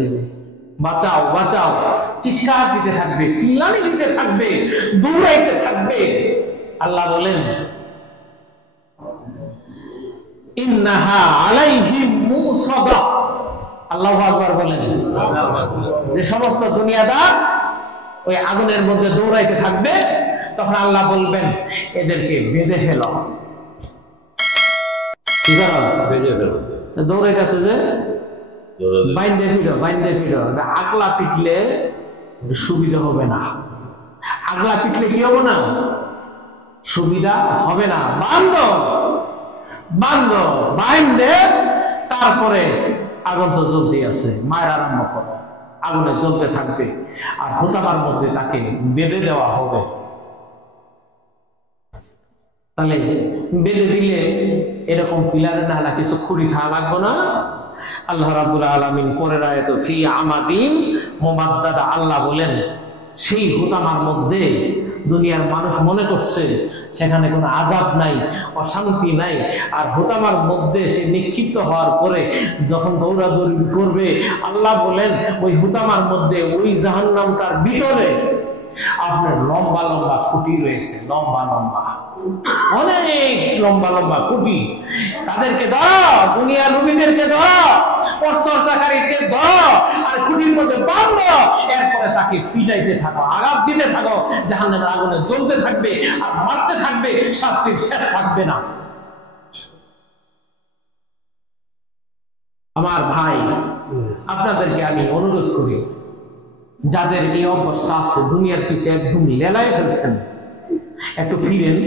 দেবে, বাঁচাও বাঁচাও চিৎকার দিতে থাকবে, চিল্লানি দিতে থাকবে, দৌড়াইতে থাকবে। আল্লাহ বলেন ইন্নাহা আলাইহিম মুসাদা। আল্লাহু আকবার বলেন। যে সমস্ত দুনিয়াদার ওই আগুনের মধ্যে দৌড়াইতে থাকবে, তখন আল্লাহ বলবেন এদেরকে বেঁধে ফেলো। কি করো? বেঁধে ফেলো। দৌড়াইতেছে যে বাইন্দে ফিরো, বাইন্দে ফিরো। আগলা পিটলে সুবিধা হবে না, আগলা পিটলে কি হবে না? সুবিধা হবে না। বান্ধব বান্ধব বাইন্দে, তারপরে আগুন তো জ্বলতে আছে, মায়ের আরম্ভ করো, আগুনে জ্বলতে থাকবে, আর হুতামার মধ্যে তাকে বেঁধে দেওয়া হবে। তাহলে বেঁধে দিলে এরকম পিলারে না কিছু খুঁড়ি থাকা লাগবে না। আল্লাহ রাব্বুল আলামিন পরের আয়াতে ফি আমাদিন মুমাদ্দাদা, আল্লাহ বলেন সেই হুতামার মধ্যে দুনিয়ার মানুষ মনে করছে সেখানে কোনো আযাব নাই, অশান্তি নাই, আর হুতামার মধ্যে সে নিক্ষিপ্ত হওয়ার পরে যখন দৌড়াদৌড়ি করবে, আল্লাহ বলেন ওই হুতামার মধ্যে ওই জাহান্নামটার ভিতরে আপনার লম্বা লম্বা খুঁটি রয়েছে, লম্বা লম্বা, অনেক লম্বা লম্বা খুঁটি। তাদেরকে ধরো, দুনিয়া নবীদেরকে ধরো, পরচর্চাকারীকে ধরো, আর খুঁটির মধ্যে বাঁধো, এরপরে তাকে পিটাইতে থাকো, আঘাত দিতে থাকো, জাহান্নামের আগুনে জ্বলতে থাকবে আর মারতে থাকবে, শাস্তির শেষ থাকবে না। আমার ভাই, আপনাদেরকে আমি অনুরোধ করি, যাদের এই অবস্থা আছে, দুনিয়ার পিছে একদম লেলায় ফেলছেন, একটু ফিরেন,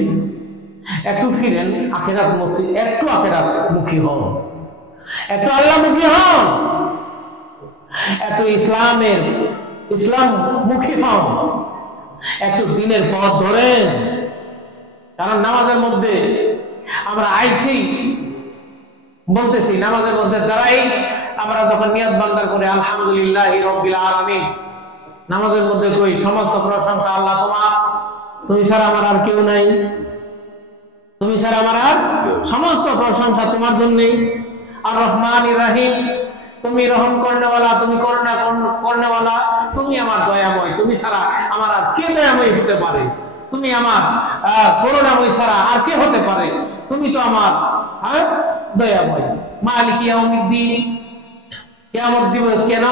একটু ফিরেন, আখেরাত মুখী, একটু আখেরাত মুখী হন, একটু আল্লাহমুখী হন, একটু ইসলাম মুখী হন, একটু দিনের পথ ধরেন। কারণ নামাজের মধ্যে আমরা আইছি বলতেছি, নামাজের মধ্যে দাঁড়াই আমরা যখন নিয়ত বান্দার করে আলহামদুলিল্লাহি রাব্বিল আলামিন, নামাজের মধ্যে কই সমস্ত প্রশংসা আল্লাহ তোমার, তুমি ছাড়া আমার আর কেউ নাই, তুমি ছাড়া আমার আর, সমস্ত প্রশংসা তোমার জন্যই। আর রহমানির রহিম, তুমি রহম করনেওয়ালা, তুমি করুণা করনেওয়ালা, তুমি আমার দয়াময়, তুমি ছাড়া আমার আর কে দয়াময় হতে পারে, তুমি আমার করুণাময় ছাড়া আর কে হতে পারে, তুমি তো আমার দয়াময়। মালিক ইয়াউমিদ্দিন, কিয়ামত দিবস, কেন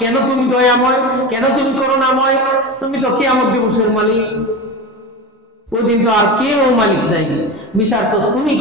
কেন তুমি দয়াময়, কেন তুমি করুণাময়? তুমি তো কিয়ামত দিবসের মালিক, ওই দিন তো আর কেউ মালিক নাই, বিচার তো তুমি।